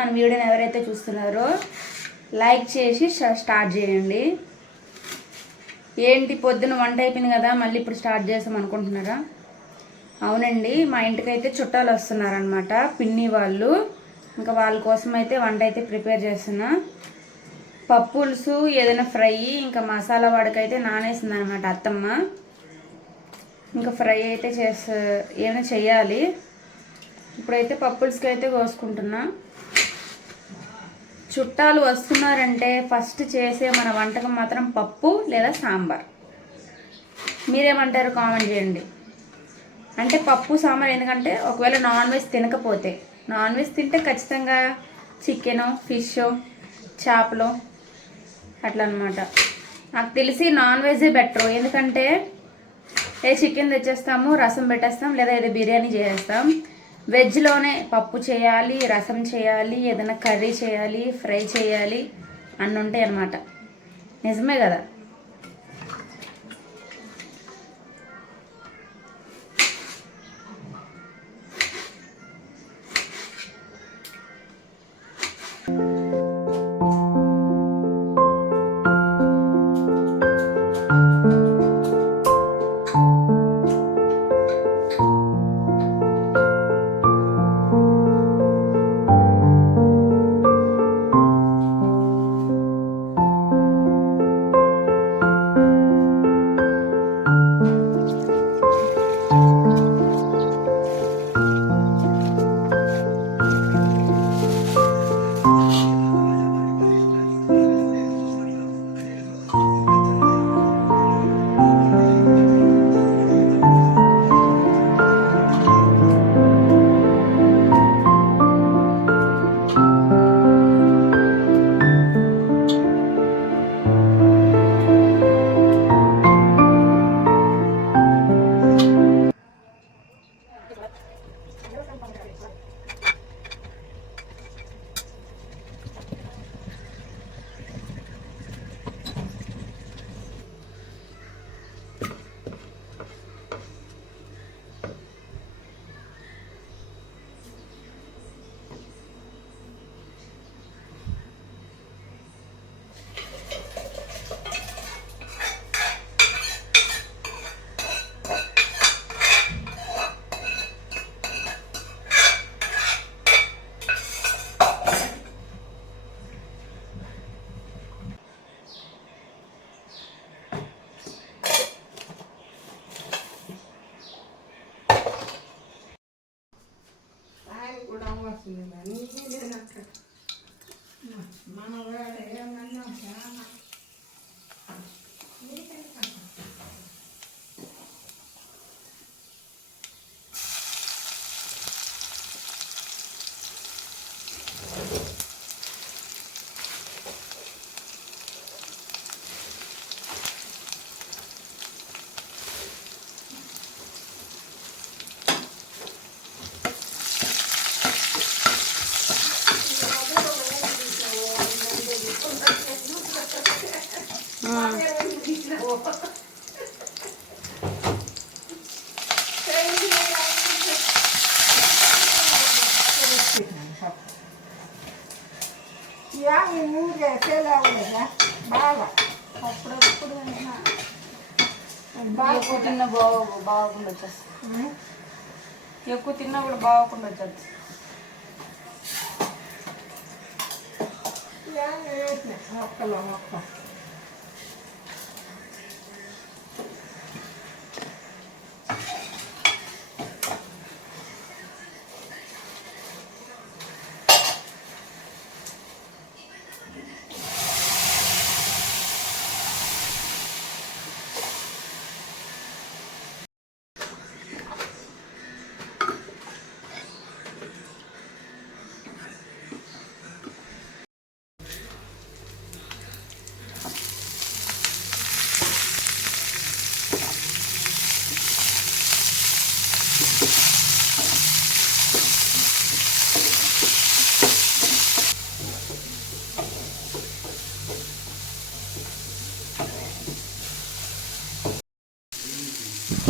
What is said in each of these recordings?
మన వీడియోని ఎవరైతే చూస్తున్నారో లైక్ చేసి స్టార్ట్ చేయండి. ఏంటి పొద్దున వంట అయిపోయింది కదా మళ్ళీ ఇప్పుడు స్టార్ట్ చేసాం అనుకుంటున్నారా? అవునండి, మా ఇంటికైతే చుట్టాలు వస్తున్నారనమాట, పిన్ని వాళ్ళు. ఇంకా వాళ్ళ కోసం అయితే వంట అయితే ప్రిపేర్ చేస్తున్నా. పప్పులుసు ఏదైనా ఫ్రై, ఇంకా మసాలా వాడికైతే నానేసింది అనమాట అత్తమ్మ. ఇంకా ఫ్రై అయితే ఏమైనా చెయ్యాలి. ఇప్పుడైతే పప్పులుసుకి అయితే కోసుకుంటున్నా. చుట్టాలు వస్తున్నారంటే ఫస్ట్ చేసే మన వంటకం మాత్రం పప్పు లేదా సాంబార్. మీరేమంటారు కామెంట్ చేయండి. అంటే పప్పు సాంబార్ ఎందుకంటే ఒకవేళ నాన్ వెజ్ తినకపోతే, నాన్ వెజ్ తింటే ఖచ్చితంగా చికెను, ఫిష్, చేపలు అట్లా అనమాట. నాకు తెలిసి నాన్ వెజే బెటర్. ఎందుకంటే చికెన్ తెచ్చేస్తాము, రసం పెట్టేస్తాం, లేదా ఏదో బిర్యానీ చేసేస్తాం. వెజ్లోనే పప్పు చేయాలి, రసం చేయాలి, ఏదైనా కర్రీ చేయాలి, ఫ్రై చేయాలి అన్నీ ఉంటాయి అన్నమాట. నిజమే కదా? ఎక్కువ తిన్నా బాగకుండా వచ్చేస్తుంది. ఎక్కువ తిన్నా కూడా బాగకుండా వచ్చేది.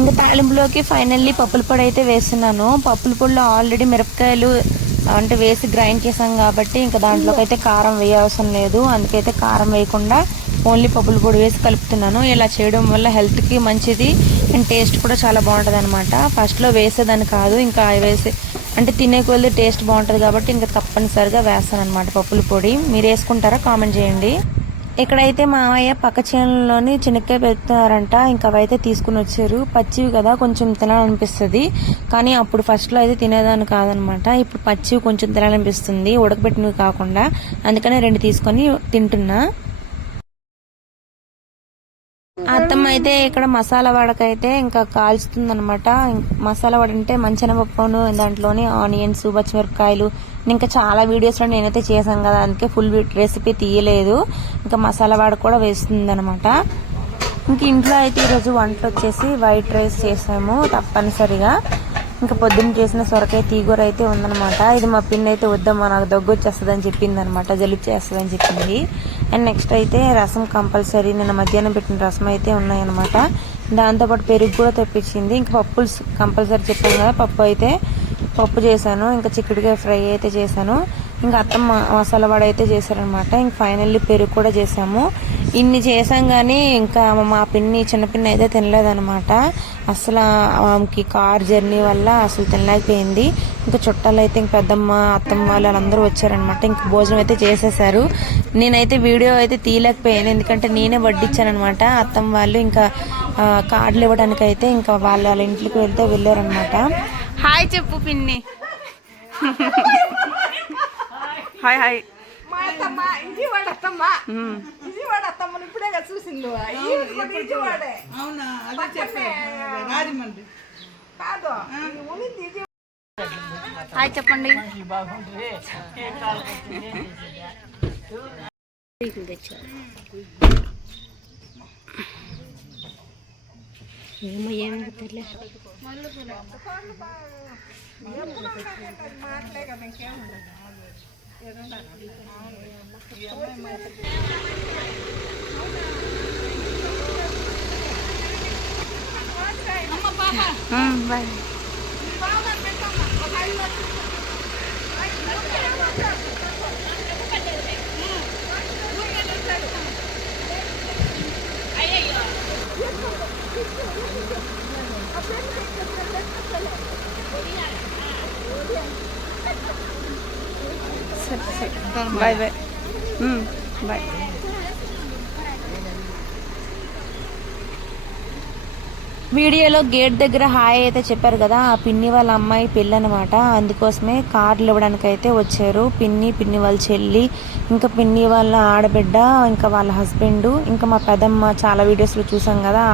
ఇంకా తాలింపులోకి ఫైనల్లీ పప్పుల పొడి అయితే వేస్తున్నాను. పప్పుల పొడిలో ఆల్రెడీ మిరపకాయలు అంటే వేసి గ్రైండ్ చేసాం కాబట్టి ఇంకా దాంట్లోకి అయితే కారం వేయవసరం లేదు. అందుకైతే కారం వేయకుండా ఓన్లీ పప్పుల పొడి వేసి కలుపుతున్నాను. ఇలా చేయడం వల్ల హెల్త్కి మంచిది అండ్ టేస్ట్ కూడా చాలా బాగుంటుంది అనమాట. ఫస్ట్లో వేసేదాన్ని కాదు, ఇంకా వేసి అంటే తినే కొద్ది టేస్ట్ బాగుంటుంది కాబట్టి ఇంకా తప్పనిసరిగా వేస్తాను అనమాట పప్పుల పొడి. మీరు వేసుకుంటారా? కామెంట్ చేయండి. ఇక్కడైతే మామయ్య పక్క చేనులోని చెనక్కాయ పెడుతున్నారంట. ఇంకా అవైతే తీసుకుని వచ్చారు. పచ్చివి కదా కొంచెం తినాలనిపిస్తుంది, కానీ అప్పుడు ఫస్ట్ లో అయితే తినేదాన్ని కాదనమాట. ఇప్పుడు పచ్చివి కొంచెం తినాలనిపిస్తుంది, ఉడకబెట్టినవి కాకుండా. అందుకనే 2 తీసుకొని తింటున్నా. అత్తమ్మ అయితే ఇక్కడ మసాలా వడకైతే ఇంకా కాల్చుతుంది అనమాట. మసాలా వడ అంటే మంచెనపప్పును, దాంట్లోని ఆనియన్స్, పచ్చిమిరపకాయలు, ఇంకా చాలా వీడియోస్ లో నేనైతే చేశాను కదా, అందుకే ఫుల్ రెసిపీ తీయలేదు. ఇంకా మసాలా వడ కూడా వేస్తుంది అనమాట. ఇంక ఇంట్లో అయితే ఈరోజు వంటలు వచ్చేసి వైట్ రైస్ చేసాము తప్పనిసరిగా. ఇంకా పొద్దున్న చేసిన సొరకాయ తీగూర అయితే ఉందనమాట. ఇది మా పిన్ని అయితే వద్దమ్మా నాకు దగ్గు వచ్చేస్తుంది అని చెప్పింది అనమాట, జలుబు చేస్తుంది అని చెప్పింది. అండ్ నెక్స్ట్ అయితే రసం కంపల్సరీ, నిన్న మధ్యాహ్నం పెట్టిన రసం అయితే ఉన్నాయన్నమాట. దాంతోపాటు పెరుగు కూడా తెప్పించింది. ఇంకా పప్పులు కంపల్సరీ చెప్పాను కదా, పప్పు చేశాను. ఇంకా చిక్కుడుకాయ ఫ్రై అయితే చేశాను. ఇంకా అత్తమ్మ మసాలా వడ అయితే చేశారనమాట. ఇంక ఫైనల్లీ పెరుగు కూడా చేసాము. ఇన్ని చేసాం కానీ ఇంకా మా పిన్ని, చిన్న పిన్ని అయితే తినలేదనమాట. అసలు ఆమెకి కార్ జర్నీ వల్ల అసలు తినలేకపోయింది. ఇంకా చుట్టాలు అయితే ఇంక పెద్దమ్మ, అత్తమ్మ వాళ్ళందరూ వచ్చారనమాట. ఇంక భోజనం అయితే చేసేసారు. నేనైతే వీడియో అయితే తీయలేకపోయాను, ఎందుకంటే నేనే వడ్డించానమాట. అత్తమ్మ వాళ్ళు ఇంకా కార్డులు ఇవ్వడానికి అయితే ఇంకా వాళ్ళ ఇంట్లోకి వెళ్ళారనమాట. హాయ్ చెప్పు పిన్ని. Hi hi. హాయ్ చెప్పండి. బాయ్. Bye bye bye. వీడియోలో గేట్ దగ్గర హాయ్ అయితే చెప్పారు కదా, ఆ పిన్ని వాళ్ళ అమ్మాయి పెళ్ళి అనమాట. అందుకోసమే కార్డులు ఇవ్వడానికి అయితే వచ్చారు. పిన్ని వాళ్ళ చెల్లి, ఇంకా పిన్ని వాళ్ళ ఆడబిడ్డ, ఇంకా వాళ్ళ హస్బెండ్, ఇంకా మా పెదమ్మ. చాలా వీడియోస్లో చూసాం కదా,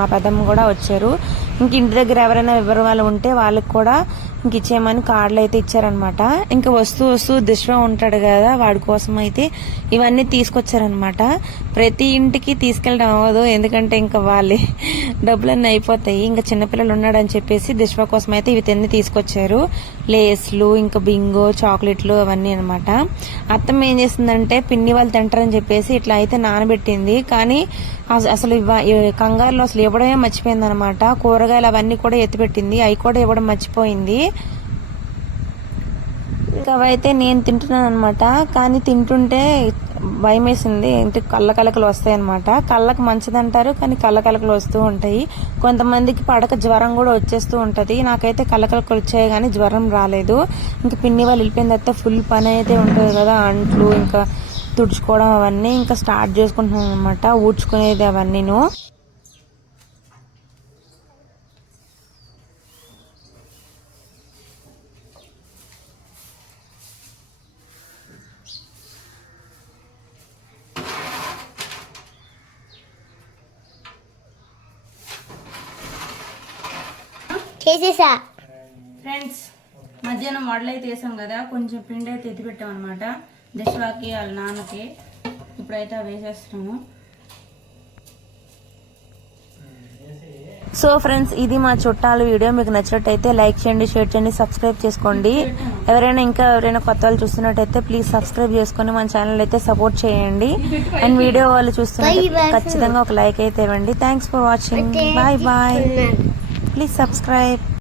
ఆ పెదమ్మ కూడా వచ్చారు. ఇంక ఇంటి దగ్గర ఎవరైనా ఎవరి వాళ్ళు ఉంటే వాళ్ళకి కూడా ఇంక ఇచ్చేయమని కార్డులు అయితే ఇచ్చారనమాట. ఇంకా వస్తూ దిశ్వ ఉంటాడు కదా, వాడి కోసం అయితే ఇవన్నీ తీసుకొచ్చారనమాట. ప్రతి ఇంటికి తీసుకెళ్ళడం అవ్వదు, ఎందుకంటే ఇంకా వాళ్ళే డబ్బులన్నీ అయిపోతాయి. ఇంకా చిన్నపిల్లలు ఉన్నాడని చెప్పేసి దిశ్వ కోసం అయితే ఇవి తిన్ని తీసుకొచ్చారు. లేస్లు, ఇంకా బింగో, చాక్లెట్లు అవన్నీ అనమాట. అత్తమ్మ ఏం చేసిందంటే పిన్ని వాళ్ళు తింటారని చెప్పేసి ఇట్లా అయితే నానబెట్టింది. కానీ అసలు కంగారులో అసలు ఇవ్వడమే మర్చిపోయింది అనమాట. కూరగాయలు అవన్నీ కూడా ఎత్తిపెట్టింది, అవి కూడా ఇవ్వడం మర్చిపోయింది. ఇంకా అవైతే నేను తింటున్నాను అనమాట. కానీ తింటుంటే భయం వేసింది, అంటే కళ్ళకలకలు వస్తాయి అనమాట. కళ్ళకు మంచిదంటారు, కానీ కళ్ళకలకలు వస్తూ ఉంటాయి. కొంతమందికి పడక జ్వరం కూడా వచ్చేస్తూ ఉంటది. నాకైతే కళ్ళకలకలు వచ్చాయి కానీ జ్వరం రాలేదు. ఇంకా పిన్ని వాళ్ళు వెళ్ళిపోయిన తర్వాత ఫుల్ పని అయితే ఉంటుంది కదా, అంట్లు ఇంకా తుడుచుకోవడం అవన్నీ ఇంకా స్టార్ట్ చేసుకుంటున్నాను అనమాట, ఊడ్చుకునేది అవన్నీను. చేసేసా ఫ్రెండ్స్, మధ్యాహ్నం వడలు అయితే వేసాం కదా, కొంచెం పిండి అయితే ఎత్తిపెట్టాం అనమాట. దిశ్వాకి వాళ్ళ నాన్నకి. ఇప్పుడైతే అవి వేసేస్తున్నాము. సో ఫ్రెండ్స్, ఇది మా చుట్టాల వీడియో. మీకు నచ్చినట్టయితే లైక్ చేయండి, షేర్ చేయండి, సబ్స్క్రైబ్ చేసుకోండి. ఎవరైనా కొత్త వాళ్ళు చూస్తున్నట్టయితే ప్లీజ్ సబ్స్క్రైబ్ చేసుకుని మన ఛానల్ అయితే సపోర్ట్ చేయండి. అండ్ వీడియో వాళ్ళు చూస్తున్నట్టు ఖచ్చితంగా ఒక లైక్ అయితే ఇవ్వండి. Thanks for watching. Bye bye. Please subscribe.